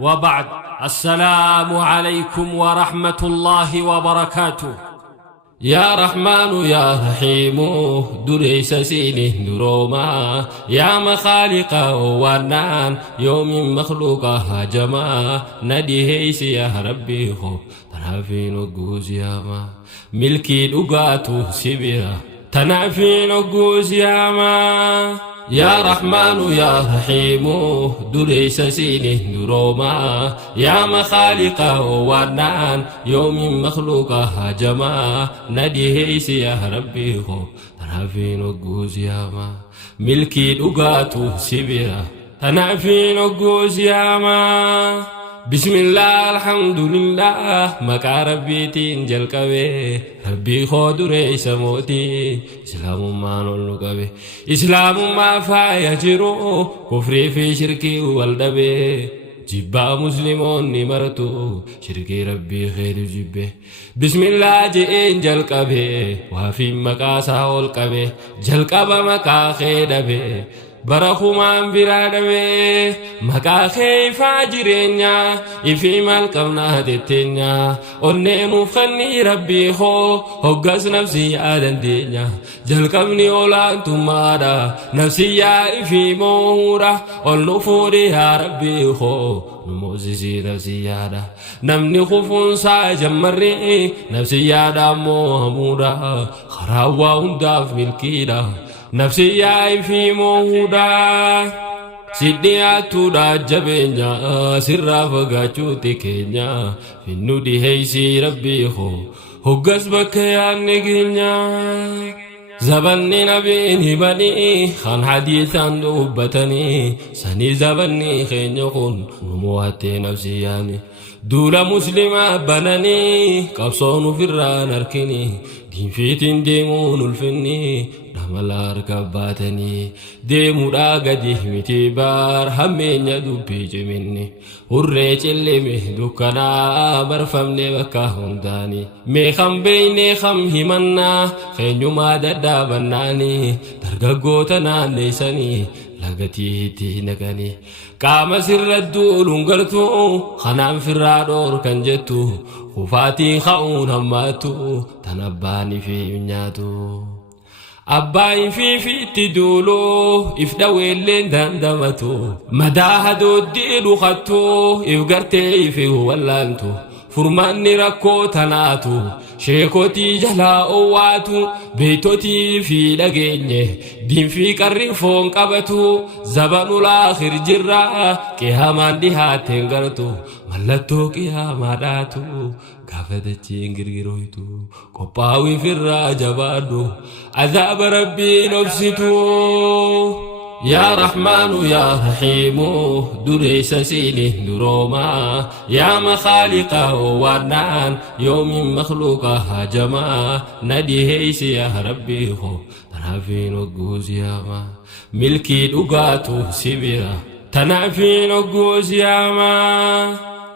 وبعد. السلام عليكم ورحمة الله وبركاته. يا رحمن يا رحيم دريس سيني دروما يا مخالق ونان يوم مخلوقها هجما نديهيس يا ربي خو تنافي نقوز يا ما ملكي لقاتو سبيرا تنافي نقوز يا ما يا رحمن يا رحيم دريس سيني دروما يا مخالق ونان يوم مخلوقها هجما نديهيس يا ربي خو تنافي نقوز يا ما ملكي لقاتو سبيرا تنافي نقوز يا ما بسم الله الحمد لله مكا ربي تنجل كبه ربي خود رئيس موتي إسلام ما نولو كبه إسلام ما فايجرو كفري في شركي والدبه جبا مسلمون نمرتو شركي ربي خير جبه بسم الله جئين جل كبه وفي مكا ساول كبه جل كبه مكا خير به برخومان برادوي مكا خيفا جرينيا إفي مالكمنا دتينيا ونمو فني ربي خو هقس نفسي آدن دينيا جلقمني أولان تمادا نفسي يا إفي مورا ونفوري يا ربي خو نموزيسي نفسي يادا نمني خفون سا جمري نفسي يادا موهمودا خراوا هنداف ملكيدا نفسي يا في مودا سيدياتو دا جبينيا سرا فغاچو تكينيا فينو دي هيسي ربي خو هقس بكيا نغينيا زبني نبيني بني خان حديثان دوبتني سني زبني خين يخون نمواتي نفسي يعني دولا مسلمة بناني قبصون فران أركني دين فيتين ديمون الفني دمالار كباتني ديمو راقدي متبار همين يدوبي جميني ورّيج اللي مهدوكنا برفمني بكاهم داني ميخم بيني خم همنا خينيو ما دادا بناني درقاقوتنا نيساني لغتي تينكني قام سر الدول انقرتو خنام فرادور كنجتو خفاتي خاون هماتو تنباني في منياتو أباين في تدولو إفداوي اللي دندمتو مداهدو الديلو خطو إفقرتي في ولانتو فرماني ركو تناتو شيكوتي جلا اواتو بيتوتي في لغيني دين في قرفون قبتو زبانو الاخر جرا قيامان دي هاتين غرتو ملتو قياماداتو قافتتي انغرغرويتو قباوي في الراجبادو عذاب ربي نفسيتو يا رحمن يا رحيم دريس سيني دروما يا مخالق ونان يوم مخلوقها هجما نديهيس يا ربي خو تنافي نقوز يا ما ملكي لقاتو سبيرا تنافي نقوز يا ما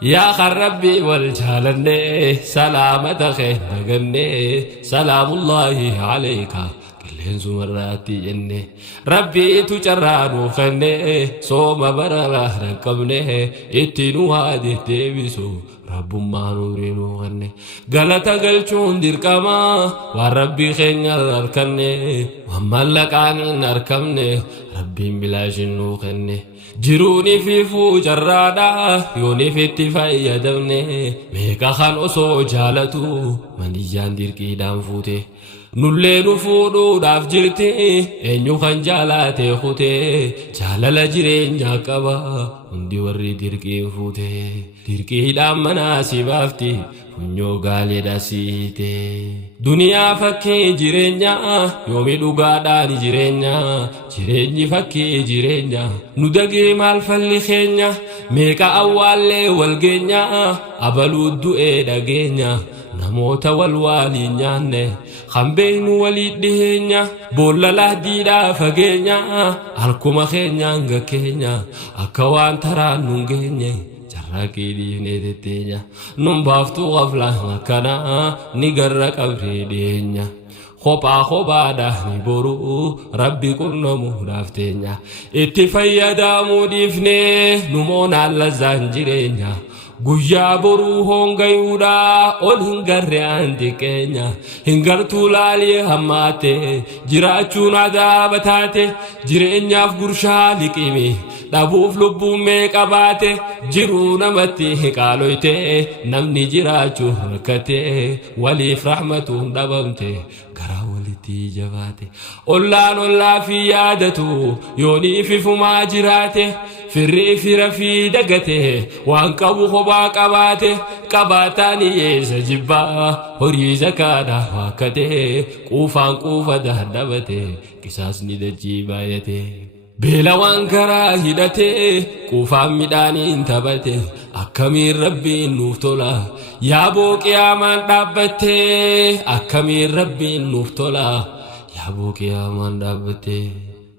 يا خربي والجالني سلامة خير نغني سلام الله عليك لنزو مراتي جنة ربي تجرانو خنة صوم برا ركبنه اتنو هادي تبسو رب ما نورينو خنة غلطة غلطون دركما وربي خنة أركنه وملكاني نركمنه ربي بلاشنو خنة جروني في فوجرادا يوني في اتفايا دمنه ميكا خان أسو جالتو مني جان دركي دام فوته نولي نفودو داف جرتي انيو خان جالاتي خوتي جالala jireenya qaba hundi warri dirqii fuute dirqiidhaan manaasi baafti funyoo gaalee dhasiite duniyaa fakkii jireenya yoomi dhugaadhaan jireenyi fakkii jireenya nu dagee maal falli keenya meeqa awwaallee walgeenya abaluu du'ee dhageenya namoota walwaaliin nyaanne خمبين وليد دهنيا بولا لهديدا فجينيا الكوما خينيا كينيا أكوان ترى نونجينيا جراكي دي ندتينيا نمبافتو غفلا كنا نجرك أبريدينيا Kophaa daahni boruu rabbi qunnamu dhaafteenya itti fayyadamuu dhiifnee numoonaan lazzaan jireenya guyyaa boruu hongayuudha ol hin garre anti keenya hin gartuu laalii hammaate jiraachuun adaaba taate jireenyaaf gurshaa liqime dhabuuf lubbuun meeqa baate jiruu namatti qaaloyte namni jiraachuu rakkate waliif rahmatuun dhabamte garaa walitti jabaate ollaan ollaa fi yaadatu yooniif ifumaa jiraate firrii fira fi dagate waan qabu kophaa qabaate qabaataan hiyyeessa jibbaa horii zakaadha waakkate quufaan quufa dadhabate qisaasni dachii baay'ate beela waan karaa hidhate quufaan midhaaniin taphate akkamiin rabbiin nuuf tola yaaboo qiyaamaan dhaabbatte akkamiin rabbiin nuuf tola yaaboo qiyaamaan dhaabbatte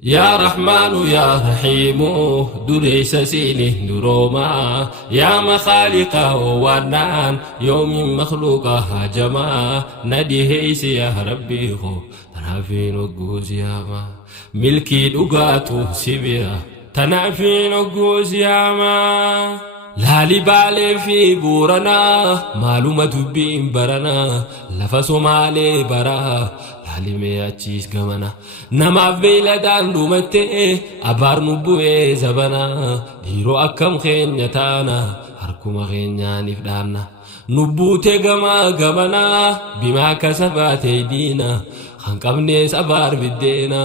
يا رحمن يا رحيم دريس سينه دروما يا مخالق وانان يوم مخلوقها جما نديه يا ربي خو تنافين وقوز ياما ملكي دقاتو سبيرا تنافين وقوز ياما لالي بالي في بورنا معلومة بين برنا لفسو مالي برا لالي achis gamana namaaf beeladaan dhumate abaar nubbu'ee zabana dhiiroo akkam keenya taana harkuma keenyaaniif dhaanna nubbuute gamana bimaa kasabaate diina kan qabnees abaar biddeena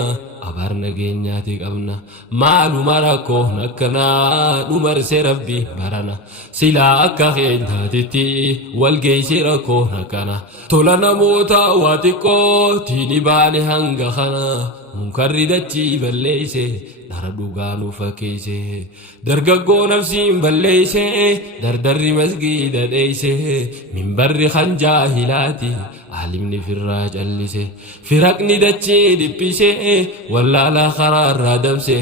abaar nageenyaati qabna maaluma rakkoo nakkana dhumarse rabbi barana silaa akka keenyaatitti walgeeysi rakkoo nakkana tola namoota waa xiqqoo tiini baane hanga kana munkarri dachii balleeyse dara dhugaanuu fakkeeyse dargaggoo nafsiin balleeyse dardarri masgiida dheeyse minbarri kan jaahilaati alimni firraa callise firaqni dachii dhiphise wallaala karaarraa dabse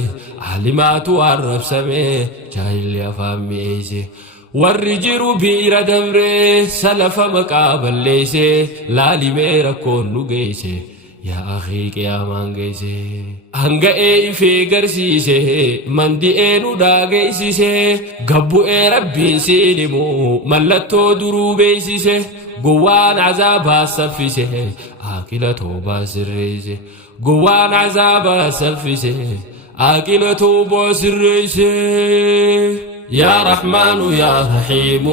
alimaatu arrabsame jaahilli afaan mi'eeyse warri jiru biira dabre salafa maqaa balleeyse laalimee rakkoon nu geeyse yaa akhii qiyaamaan geeyse hanga'ee ifee garsiise mandi'ee nu dhaageessise gabbu'ee rabbiin siinimu mallattoo duruu beeysise gowwaan azaabaa saffise aaqila toobaa sirreeyse gowwaan azaabaa saffise aaqila toobaa sirreeyse يا رحمن يا رحيم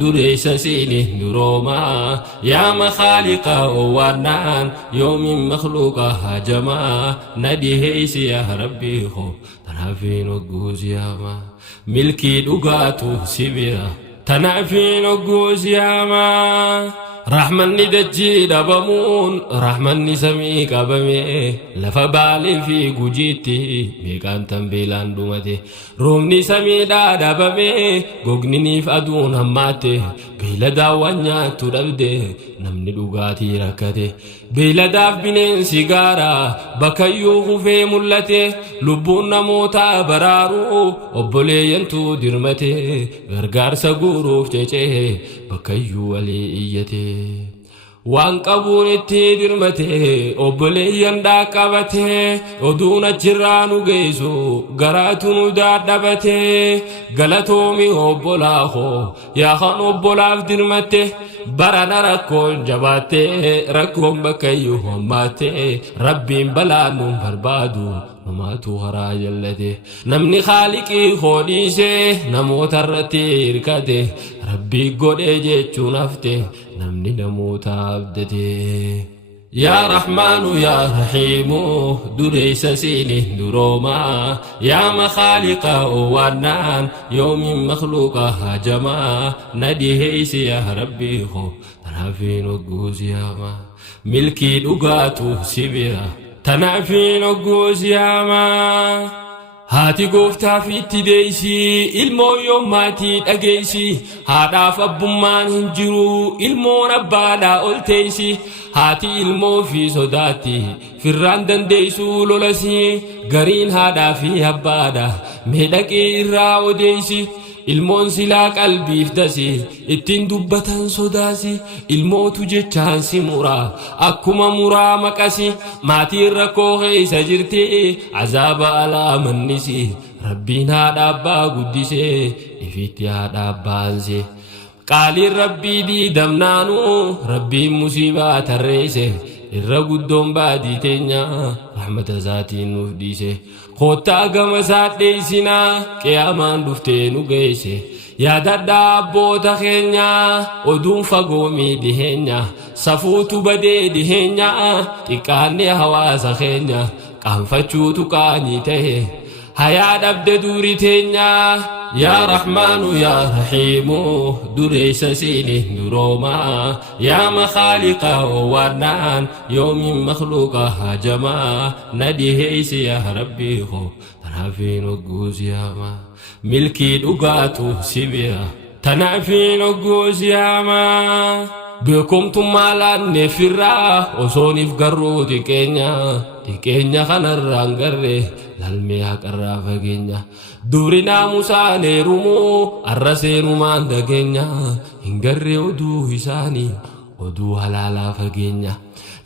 دريس سينه دروما يا مخالق وانان يوم مخلوقها جما نديه يا ربي خو تنافين وقوز ياما ملكي دقاتو سبيرا تنافين وقوز ياما رحمن ندجي دبمون رحمن سمي قبمي لفبالي في قجيتي ميقان تنبيلان دومتي رومني سمي دبمي قوغنيني فأدون هماتي بيلدا وانيا تدبدي نمني دوغاتي ركتي بيلدا بنين سيغارا بكيو خفي ملتي لبون نموتا برارو وبولي ينتو درمتي غرغار سغوروف جيجي بكيو ولي إيتي waan qabuun itti dirmate obboleeyyan dhaaqabate oduuna jirraanu geessu garaatu nu daadhabate galatoomi obbolaakoo yaakan obbolaaf dirmate barana rakkoon jabaatte rakkoon bakkayyuu hommaatte rabbiin balaan nuun barbaadu numaatu haraa jallate namni khaaliqii hoodhiise namoota irratti hirkate rabbii godhee jechuun hafte namni namoota abdate يا رحمن يا رحيم دريس سينه دروما يا مخالق وانان يوم مخلوقها جما نديه يا ربي خو تنافين وقوز ياما ملكي دقاتو سبيرا تنافين وقوز ياما هاتي قوفتا في اتديسي المو يوماتي تقيسي هادا فبمان هنجرو المو نبادا قلتيسي هاتي المو في صداتي في الراندن ديسو لولسي قرين هادا في هبادا ميدكي الراو ديسي ilmoon silaa qalbiif dasi ittiin dubbatan sodaasi ilmootu jechaan si muraa akkuma muraa maqasi maatiin rakkoo keessa jirti azaaba alaa mannisi rabbiin haadha abbaa guddisee ifitti haadha abbaanse qaaliin rabbii diidamnaanu rabbiin musiibaa tarreesse irra guddoon baadii teenya rahmata isaatiin nuuf dhiise koottaa gama saadheessinaa qiyaamaan dhuftee nu geesse yaadadhaa abboota keenya oduun fagoo miidhiheenya safuutu badee dhiheenya xiqqaannee hawaasa keenya qaanfachuutu qaanii ta'e hayaa dhabde durii teenya يا رحمن يا رحيم دريس سيني دروما يا مخالق ورنان يوم مخلوق هجما نديه يا ربي خو تنافين وقوز يا ما ملكي دقاتو سبيا تنافين وقوز يا ما بكم تمالان نفرا وصوني فقرو تكينيا خنران قره lalmee haqarraa fageenya duuri naamusaa neerumuu arraseenumaan dageenya hin garree oduu isaanii oduu halaalaa fageenya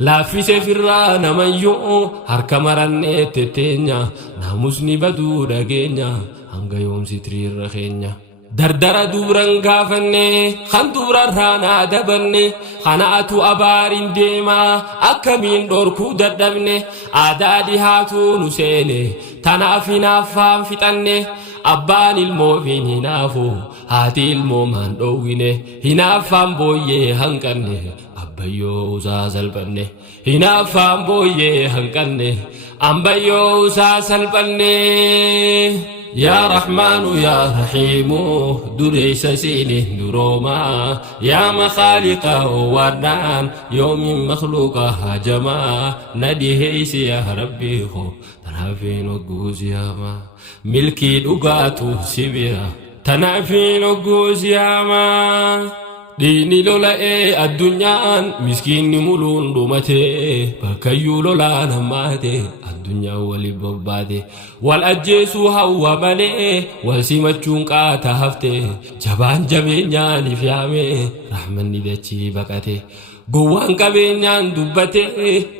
laaffise firraa namayyuu harka marannee tetteenya naamusni baduu dhageenya hanga yoomsi tiriirra keenya dardara duuran gaafanne kan duurarraa naa dabanne kanaatu abaariin deemaa akkamiin dhorkuu dadhabne aadaa dhihaatuu nu seene tanaaf hinaaffaan fixanne abbaan ilmoofiin hinaafu haati ilmoomaan dhoowwine hinaaffaan booyyee hanqanne abbayyoo usaa salphanne hinaaffaan booyyee hanqanne ambayyoo usaa salphanne يا رحمن يا رحيم دريس سيني دروما يا مخالق ورنان يوم مخلوق هجما نديه يا ربي خو تنافين وقوز يا ما ملكي دقاتو سبيا تنافين وقوز يا ما ديني لولا الدنيا مسكين ملون دومته بكيو لولا نماته الدنيا ولي بباده والأجيس هو ملئ والسمتشون قاتا هفته جبان جبينيان فيامه رحمن ندتشي بكته قوان قبينيان دبته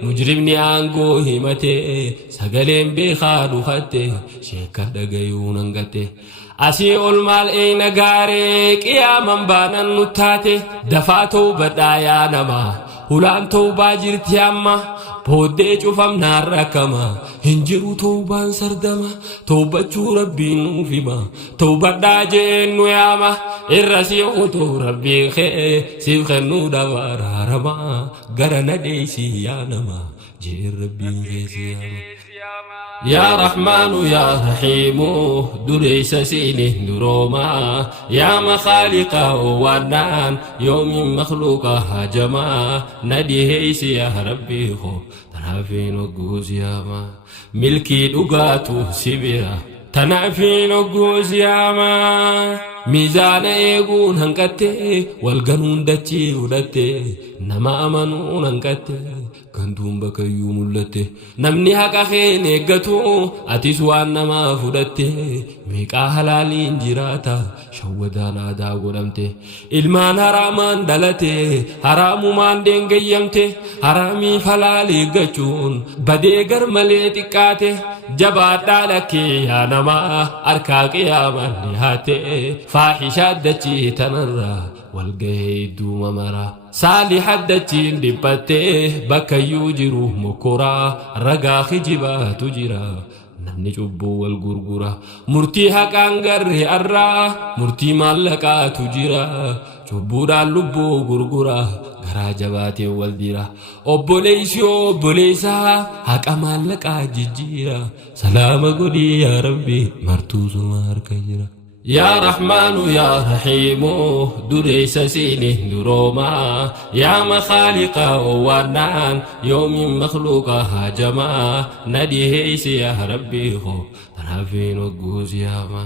مجرمني آنقو همته سقلين بخادو خته شكر دقيون انقته asii ol maal eeyna gaaree qiyaaman baanan nu taate dafaa ta'uu badhaayaa namaa hulaan ta'uu baa jirti amma booddee cufamnaan rakkama hin jiru ta'uu baan sardama ta'ubbachuu rabbiin nuuf hima ta'uu badhaa jeen nu yaama irra si'uu ta'uu rabbiin kee siif kennuu dabaaraarama gara nadheesii yaa nama jeen rabbiin kee si yaama يا رحمن يا رحيم دريس سيني دروما يا مخالق ورنان يوم مخلوق هجما نديه يا ربي خو تنافين وقوز يا ما ملكي دقاتو سبيا تنافين وقوز يا ما ميزان يقول هنكته والقانون دتشي ودته نما أمنون هنكته كنتم بكيو ملته نمني حقا خين اقتو اتس وان نما فدته ميقا حلالين جراتا شودانا دا قدمته ilmaan haramaan dhalate haraamumaan deengayyamte haraamii falaalii gachuun badee gar malee xiqqaate jabaadhaa lakkee yaa namaa harkaa qiyaamaan dhihaate faahishaa dachii tanarraa walgahee idduuma maraa saalihad dachiin dhiphattee bakkayyuu jiru mokoraa ragaa kijibaatu jira namni cubbuu wal gurgura murtii haqaan garre arraa murtii maallaqaatu jira cubbuudhaan lubbuu gurgura garaa jabaatee wal dira obboleessi obboleessaa haqa maallaqaa jijjiira salaama godhii yaa rabbi martuu suma harka jira يا رحمن يا رحيم دريس سيني دروما يا مخالق ورنان يوم مخلوق هجما نديه يا ربي خو تنافين وقوز يا ما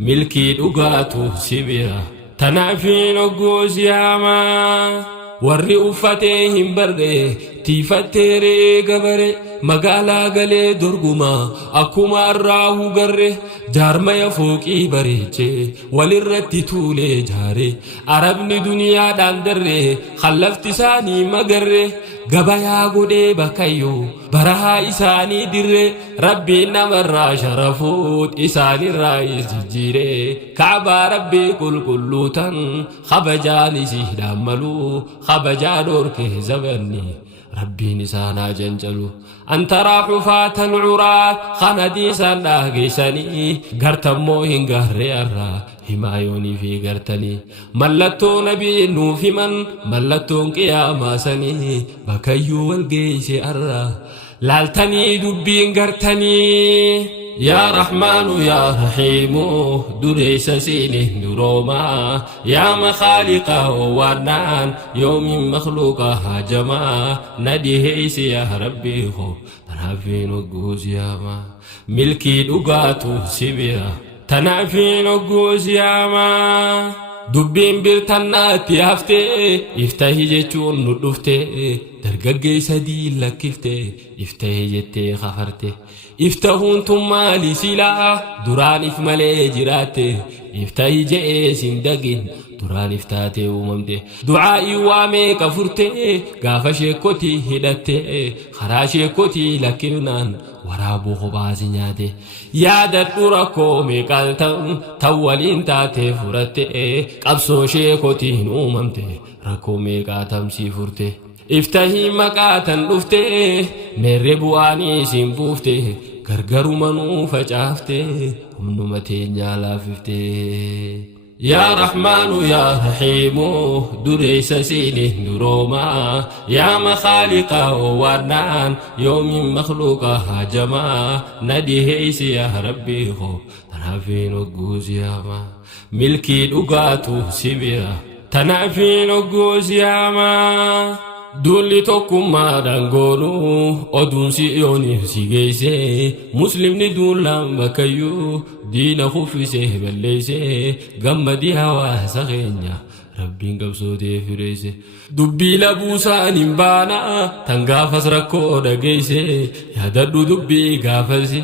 ملكي دقاتو سبيا تنافين وقوز يا ما warri uffatee hin barre tiifatteeree gabare magaalaa galee dorgumaa akkuma arraahu garre jaarmaya fooqii bareechee walirratti tuulee jaare arabni duniyaadhaan darree khallafti isaanii magarre gabayaa godhee bakkayyoo barahaa isaanii dirree rabbiin namarraa sharafuut isaanirraa jijjiiree kaabaa rabbii qulqulluutan kabajaan isiidhaan maluu kabajaa dhoorkee zabanni ربي نسانا جنجلو أنت راحفات العراة خندي سانا جيساني قرتمو هنقهري أرى himaayoni fi gartanii mallattoon abiinu fi man mallattoon qiyaamaa sanii bakayyuu wal geeyse arra laaltanii dubbiin gartanii يا رحمن يا رحيم دريس سينه دروما يا مخالق وانان يوم مخلوق هاجما نديه يا ربي خو تنافين وقوز يا ما ملكي دقاتو سبيرا تنافين وقوز يا ما دبين برتناتي هفتي افتهي جتون ندفتي درقاقي سديل لكفتي افتهي جتي خفرتي افتهون مالي سلا دران افمالي جراتي افتهي جئي سندقين دران افتاتي وممدي دعائي وامي كفرتي قاف شيكوتي هدتي خرا شيكوتي لكنان ورابو خبازي نياتي يادت نوركو ميقالتن تولين تاتي فرتي قبسو شيكوتي نوممتي ركو ميقاتم سيفرتي افتهي مقاتن دفتي مري بواني سنبوفتي غرغرو منو فجافتي همنمتي نيالا ففتي يا رحمن يا رحيم دريس سينه دروما يا مخالق وانان يوم مخلوق هاجما نديه يا ربي خو تنافين وقوز يا ما ملكي دقاتو سبيرا تنافين وقوز يا ما دولي توكما دانغولو أدونسي يوني سيجيسي مسلم ندولا بكيو دين خفيسي بليسي غمدي هوا سخينيا ربين قبصو دي فريسي دبي لبوسا نمبانا تنغافس ركو دقيسي ياددو دبي غافسي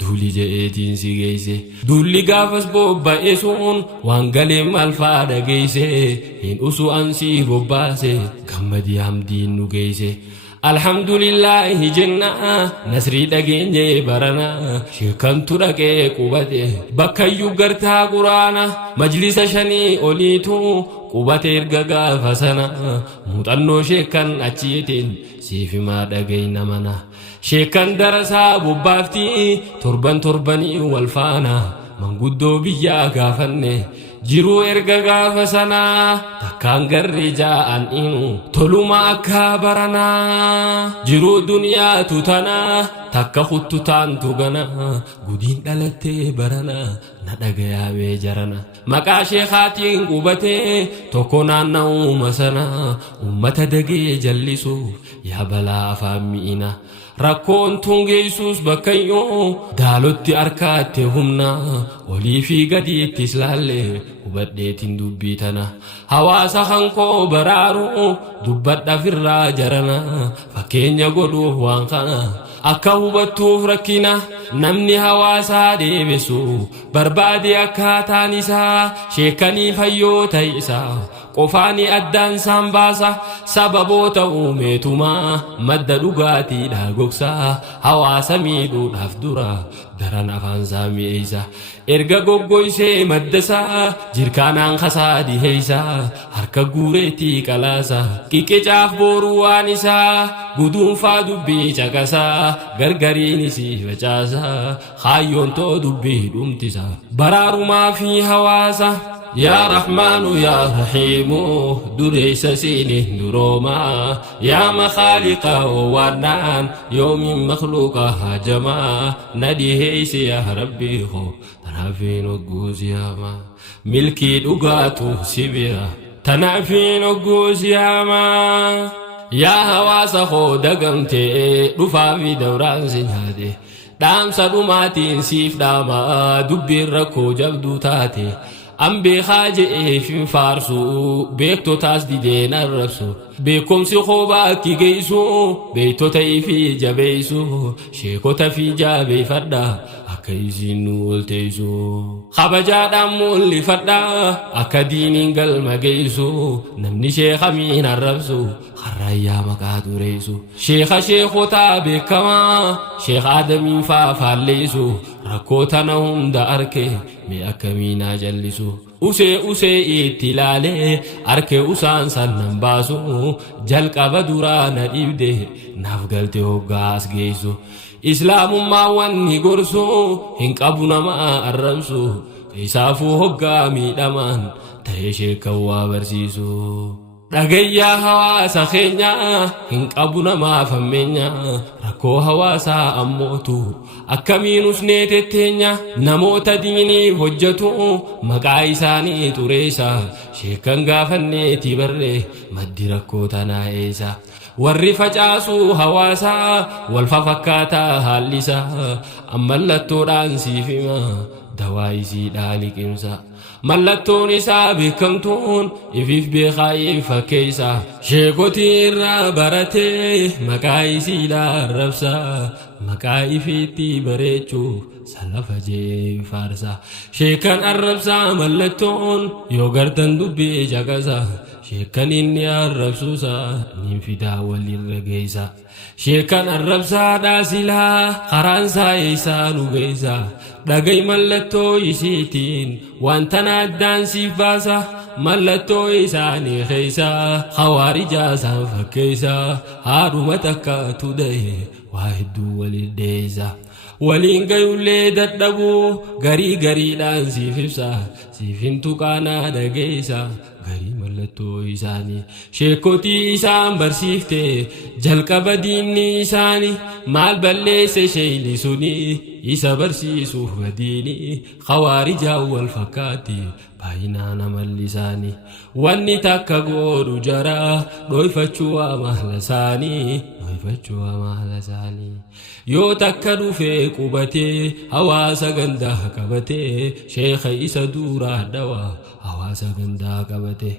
دولي جئتين سيجيسي دولي غافس بوبا إسون وانغالي مالفا دقيسي إن أسو أنسي بوباسي غمدي همدين نقيسي الحمد لله جنة نسري دقيني برنا شيكان تركي قوبتي بكيو غرتا قرانا مجلس شني أوليتو قوبتي ارغغا فسنا مطنو شيكان أچيتين سيفي ما دقينا منا شيكان درسا ببافتي ترباني والفانا من قدو بيا غافني جرو ارغغا فسنا تكان غري جاءن إنو تلوما أكابرنا جرو دنيا تتنا تكا خطتان تغنا قدين دلتي برنا ندقيا بيجرنا مكا شيخاتين قوبتي تكونا نوم سنا أمتا دقي جلسو يا بلا فامينا rakkoon tungeessus bakkayyoo daalotti arkaatti humna olii fi gadiittis laalle hubadheetiin dubbii tana hawaasa hankoo baraaru dubbadha firraa jarana fakkeenya godhuuf waan kana akka hubattuuf rakkina namni hawaasaa deebisu barbaade akkaataan isaa sheekanii fayyoota isaa qofaani addaan sambaasa sababoota uumeetumaa madda dhugaatiidha gogsaa hawaasa miidhuudhaaf dura daran afaan saami'eeysa erga goggoysee maddasaa jirkaanaan kasaa dhiheeysaa harka guureetii qalaasa qiqicaaf booruu waan isaa guduunfaa dubbii caqasaa gargariinis facaasaa kaayyoontoo dubbii dhumtisa baraarumaa fi hawaasa يا رحمن يا رحيم دريس سينه دروما يا مخالق وانان يوم مخلوق هاجما نديه يا ربي خو تنافين وقوز يا ما ملكي دقاتو سبيرا تنافين وقوز يا ما يا هواس خو دقمتي رفا في دوران سنهادي دام سدوماتين سيف داما دبير ركو جبدو تاتي أم بخاجئ في فارسو بيكتو تاس ديدين الرفسو بيكم سخوباكي جيسو بيتو تيفي جبيسو شيكو تفي جابي فردا أكيزين والتيسو خبجا دامو اللي فردا أكدينين قلما جيسو نمني شيخ مين الرفسو خرايا مكاتو ريسو شيخو تابي كما شيخ آدمين فافاليسو ركوتنا هند أركي مي أكمينا جلسو أسي إتلالي أركي أسان سنن باسو جلق بدورانا إبده نفقلتي هقاس جيسو إسلام ما واني قرسو هنك أبونا ما أرمسو كيسافو هقا ميدمان تهيشي كوا برسيسو dhagayyaa hawaasa keenya hin qabu namaa fammeenya rakkoo hawaasaa ammootu akkamiin usnee tetteenya namoota diiniif hojjetu maqaa isaanii xureessa sheekan gaafanneeti barree maddi rakkoo tanaa eessa warri facaasuu hawaasaa wal fafakkaataa haallisaa ammallattoodhaan siif hima dawaa isiidhaa liqimsa mallattoon isaa beekamtuun ifiif beekaayi fakkeessa sheekotii irraa baratee maqaa isiidhaa arrabsa maqaa ifiitti bareechuuf salafa jee faarsa sheekan arrabsaa mallattoon yoo gartan dubbii caqasa sheekan inni arrabsuusa nin fidaa walirra geessa sheekan arrabsaadhaa silaa karaansaa isaa nu geessa dhagay mallattoo isiitiin wantana addaan siif baasa mallattoo isaanii keessa hawaarijaa isaan fakkeessa haadhuma takka tuda'e waa hedduu waliddeessa waliin gayullee dadhabuu gariidhaan siif ibsa siif hin tuqaanaa dhageessa garii mallattoo isaanii sheekotii isaan barsiifte jalqaba diinni isaanii maal balleesse sheeyli suni isa barsiisuuf badiini khawaarijaa wal fakkaatti baay'inaan amalli isaanii wanni takka godhu jara dhoyfachuu amala isaanii yoo takka dhufee qubatee hawaasa gandaa qabatee sheekha isa duuraa dhawaa hawaasa gandaa qabate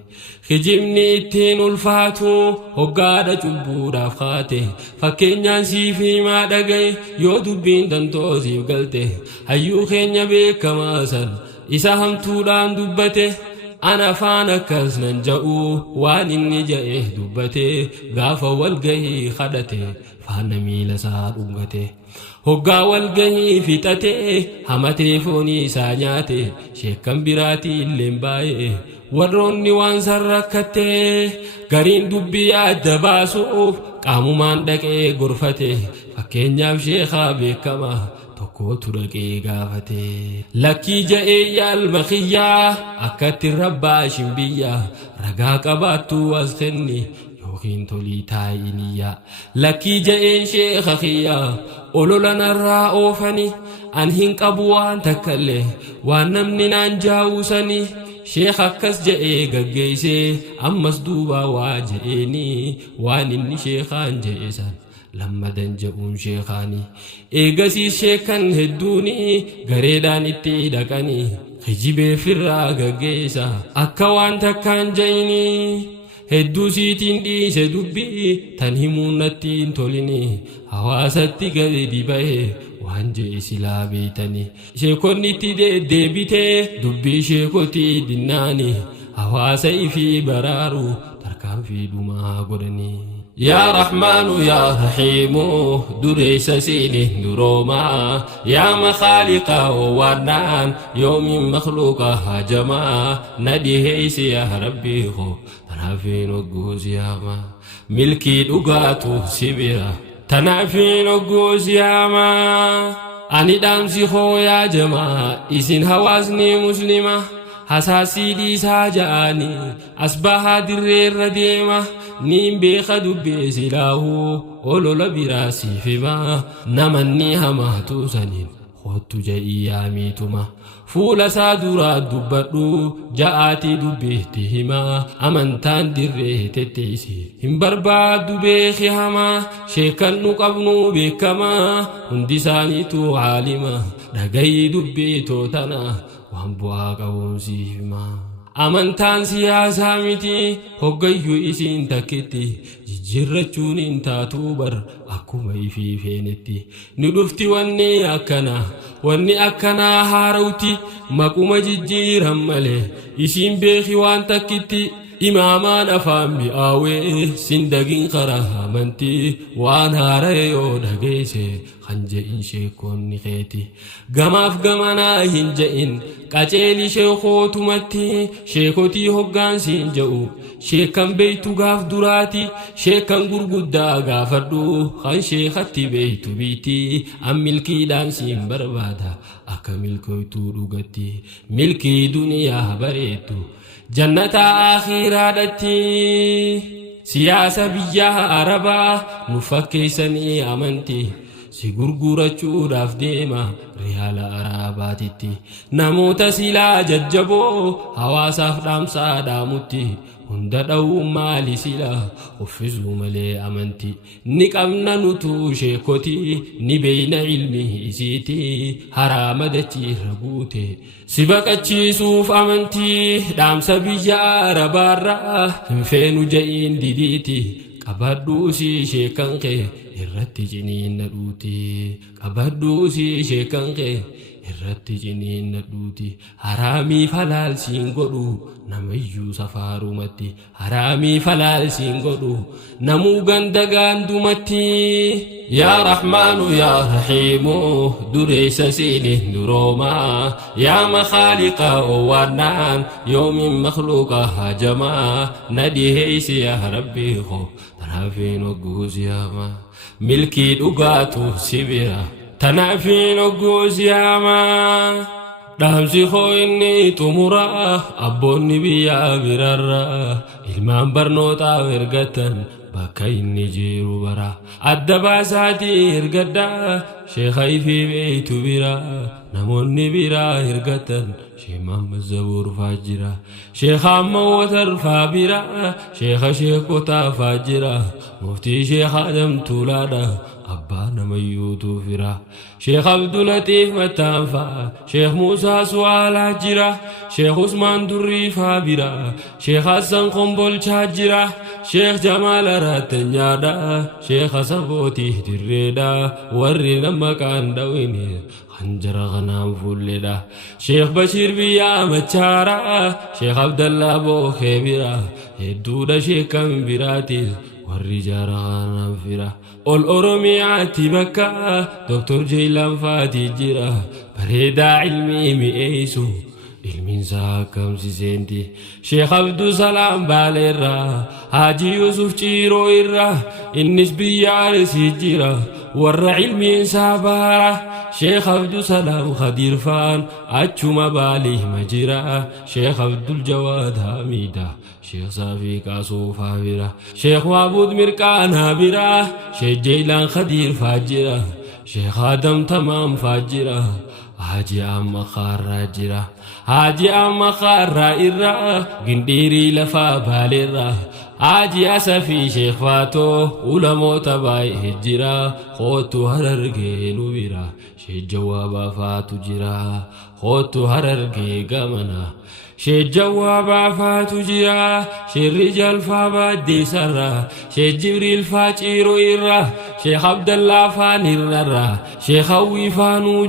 kijibni ittiin ulfaatu hoggaadha cubbuudhaaf kaate fakkeenyaan siif himaa dhagaye yoo dubbiin dantoosiif galte hayyuu keenya beekamaa san isa hamtuudhaan dubbate ana afaan akkas nan ja'u waan inni ja'e dubbate gaafa walgahii kadhate faana miila isaa dhungate hoggaa walgahii fixate hamatee foonii isaa nyaate sheekan biraatii illeen baay'e warroonni waan san rakkatte gariin dubbii adda baasuuf qaamumaan dhaqee gorfate fakkeenyaaf sheekaa beekamaa tokkotu dhaqee gaafate lakkii ja'ee yaalma kiyyaa akkatti rabbaa shimbiyyaa ragaa qabaattuu as kenni yookiin tolii taa'iniyyaa lakkii ja'een sheeka kiyyaa olola narraa oofani an hin qabu waan takkallee waan namni naan jaawusani sheek akkas ja'ee gaggeessee ammas duubaa waa ja'eeni waan inni sheekaan ja'e san lammadan ja'uun sheekaanii eegasiis sheekan hedduuni gareedhaan itti dhaqanii kijibee firraa gaggeessa akka waan takkaan ja'ini hedduu siitiin dhiise dubbii tan himuun natti hin tolini hawaasatti gadi ba'e waan jee silaa beeytani sheekonni itti deddeebitee dubbii sheekotii dinnaani hawaasa ifii baraaru tarkaanfii dhumaa godhanii يا رحمن يا رحيم دريس سيني دروما يا مخالق وورنان يوم مخلوق هجما ندي هيس يا ربي خو تنافين وقوز ياما ملكي دقاتو سبيرا تنافين وقوز ياما أني دامسي خو يا جماعة إسن هوازني مسلمة حساسي دي ساجاني أصبح درير ديما نيم بيخدو بيسلاهو أولولا براسي فيما نمني هماتو سنين خدتو جائي ياميتما فولا سادورا دبادو جاءتي دبيهتهما أمنتان دريه تتيسي هم بربادو بيخي هما شيكن نقبنو بكما هندساني تو عالما دقاي دبيتو تنا bu'aa qabuunsiif hima. Amantaan siyaasaa miti hoggayyuu isiin takkitti jijjiirrachuun hin taatu bar akkuma ifii feenetti ni dhufti wanni akkanaa haarawti maquma jijjiiran malee isiin beeki waan takkitti imaamaan afaan mi'aawee sindagin karaa amantii waan haara'e yoo dhageesse kan je'in sheekonni keeti gamaaf gamanaa hin je'in qaceeli sheekootumatti sheekotii hoggaansiin je'u sheekan beeytu gaaf duraati sheekan gurguddaa gaafadhu kan sheekatti beeytu biiti an milkiidhaan siin barbaada akka milkooytuu dhugatti milkii duniyaa bareedu jannata akhiraadatti siyaasa biyya arabaa nu fakkeessanii amantii si gurgurachuudhaaf deema riyaala arabaatitti namoota silaa jajjaboo hawaasaaf dhaamsaa dhaamutti hunda dha'uu maali silaa uffisuu malee amantii ni qabna nutu sheekotii ni beeyna ilmi isiiti haraama dachiirra guute si baqachiisuuf amantii dhaamsa biyya arabaarraa hin feenu ja'iin didiiti qabadhuu si sheekan kee irratti jiniinna dhuuti qabadhuu si sheekan kee irratti jiniinna dhuuti haraamii falaalsiin godhu namayyuu safaarumatti haraamii falaalsiin godhu namuu ganda gaandumatti yaa rahmaanu yaa rahiimu dureessa siiniin duroomaa yaa makhaaliqa owaannaan yoomin makhluuqa hajamaa na dhiheeysi yaa rabbii ko tanaafiin ogguusiyama milkii dhugaatu sibira tanaafiin ogguusiyama dhaamsi koo inni xumuraa abboonni biyyaa birarraa ilmaan barnootaaf ergatan bakka inni jiru bara adda baasaatii ergaddaa sheekha ifii beeytu biraa namoonni biraa ergatan sheekh Muhammad Zabuur faajira sheekha Ammawatar faabira sheekha sheekotaa faajira muftii sheekha Adam Tuulaadha abbaa namayyuu tuufira sheekh Abdulatiif Mattaanfa sheekh Muusaa Su'aalaa jira sheekh Usmaan Durrii faabira sheekh Hassan Kombolchaa jira sheekh Jamaal Araattanyaadha sheekh Sabootii Dirreedha warri nama qaandawini hanjara kanaan fuulledha sheekh Bashiir biyyaa Machaara sheekh Abdallaa Bookee bira hedduudha sheekan biraatis warri jaara kanaan fira ol Oromiyaatti bakka Dr. Jaylaan Faatii jira bareedaa ilmii mi'eessu ilmiinsaa akkamsiseenti sheekh Abduu Salaam Baaleerraa Haaji Yusuf Ciiroo irraa innis biyya Arsii jira warra ilmiinsaa baara sheekh Abduu Salaam Khadiirfaan achuma Baalii majira sheekh Abdul Jawaad Hamiida sheekh Saafii Qaasuufaa bira sheekh Maabuud Mirqaanaa bira sheekh Jaylaan Khadiirfaa jira sheekh Adam Tamaam faa jira Haji Amma Kharraa jira Haji Amma Kharraa irraa Gindhiirii lafaa Baaleerraa Haji Asafii sheekh Faatoo ulamoota baay'ee jira kootu Harargee nu bira sheekh Jawaabaa faatu jira kootu Harargee gamana sheekh Jawaabaa faatu jira sheekh Rijaal faa Baaddeessarraa sheekh Jibriil faa Ciiroo irraa sheekh Abdallaa faa Nirrarraa sheekh Hawwii faanuu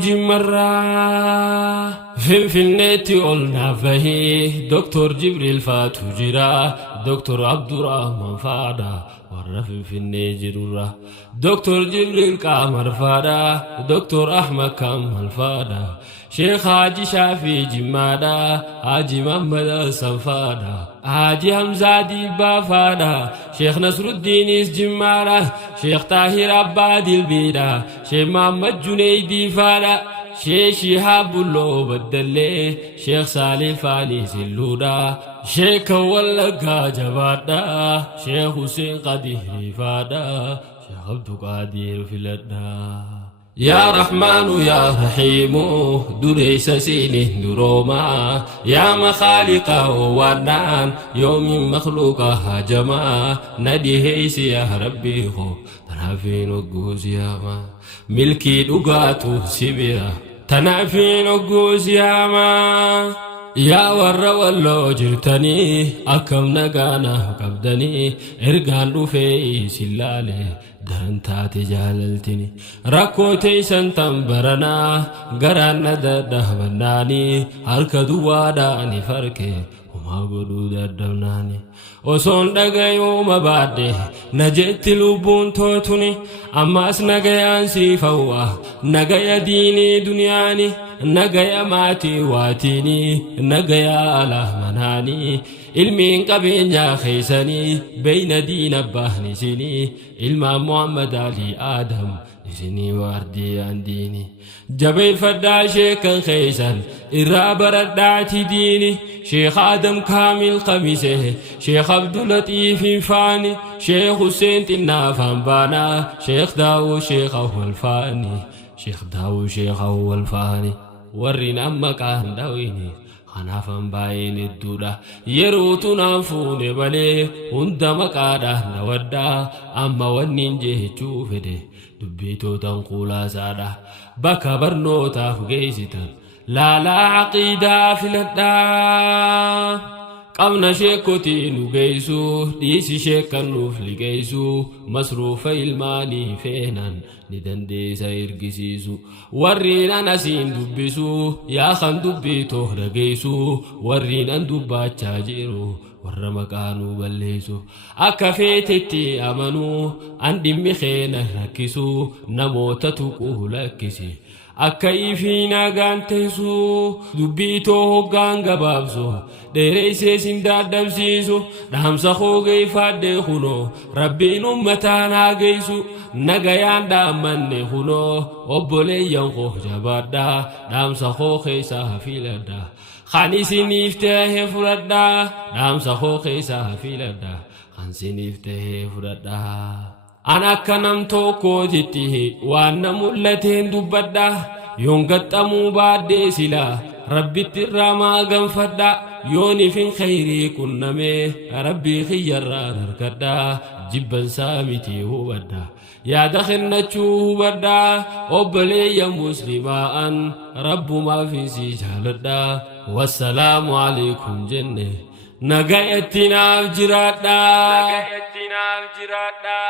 Jimmarraa Finfinneetti ol naaf bahee Dr. Jibriil faatu jira Dr. Abdurrahman faadha warra Finfinnee jirurra Dr. Jibriil Qaamar faadha Dr. Ahmad Kamal faadha sheekh Haji Shaafii Jimmaadha Haji Muhammad Hassan faadha Haji Hamzaa Diibbaa faadha sheekh Nasruddiinis Jimmaadha sheekh Taahir Abbaa Dilbiidha sheekh Muhammad Junaydii faadha sheekh Shihaab Bulloo Baddallee sheekh Saalih Faanii Silluudha sheekh Wallaggaa Jabaadha sheekh Hussein Qadiirii faadha sheekh Abdul Qaadir filadha يا رحمن يا رحيم دريس سينه دروما يا مخالق وانان يوم مخلوق هجما نديه يا ربي خو تنافين وقوز يا ما ملكي دقاتو سبيرا تنافين أقوسياما يا ور والله جرتني أكم نقانا قبدني إرقان رفي سلالي درنتاتي جاللتني ركوتي سنتنبرنا قران ندده بناني هركدوا واداني فركي وما قدو دردمناني وصون دقايوم بعده نجت لبون توتني أماس نقيان سيفوا نقيا ديني دنياني نقيا ماتي واتيني نقيا على مناني المين قبين يا خيساني بين دين أباهني سيني إلما محمد علي آدم سيني واردي عن ديني جبيل فدا شيخ خيسان إرابر الدعتي ديني شيخ آدم كامل قميسه شيخ عبد اللطيف فاني شيخ حسين تنافان بانا شيخ داو شيخ أول فاني شيخ داو شيخ أول فاني ورين أمك عن داويني خنافن باين الدودا يروتنا فون بلي هندما قادا نودا أما ونين جه تشوفده دبيتو تنقولا سادا بكا برنوتا فقيستا لا عقيدة في الدا قمنا شيكوتي نجيسو ديسي شيكا نوفلي جيسو مصروف الماني فينان ندندي سير جسيسو ورينا نسين دبسو يا خان دبيتو رجيسو ورينا دبا تشاجيرو ورمكانو بليسو أكفيتتي أمنو عندي مخينا ركسو نموت تقول لكسي أكيفينا غانتسو دبيتو غانغا بابسو ديريسي سنداد دبسيسو دهم سخو غيفاد خنو ربي نمتانا غيسو نغيان دامن خنو وبولي ينخو جبادا دهم سخو خيسا فيلدا خاني سنيفته فردا دهم سخو خيسا فيلدا خان سنيفته فردا أنا كنم توكو جتيه وأنا ملتين دبدا يونغتامو بعد سلا ربي ترما غنفدا يوني في خيري كنمي ربي خير ركدا جبن سامتي هو بدا يا دخلنا تشو بدا أبلي يا مسلما أن رب ما في سجالدا والسلام عليكم جنة نغايتنا بجرادا نغايتنا بجرادا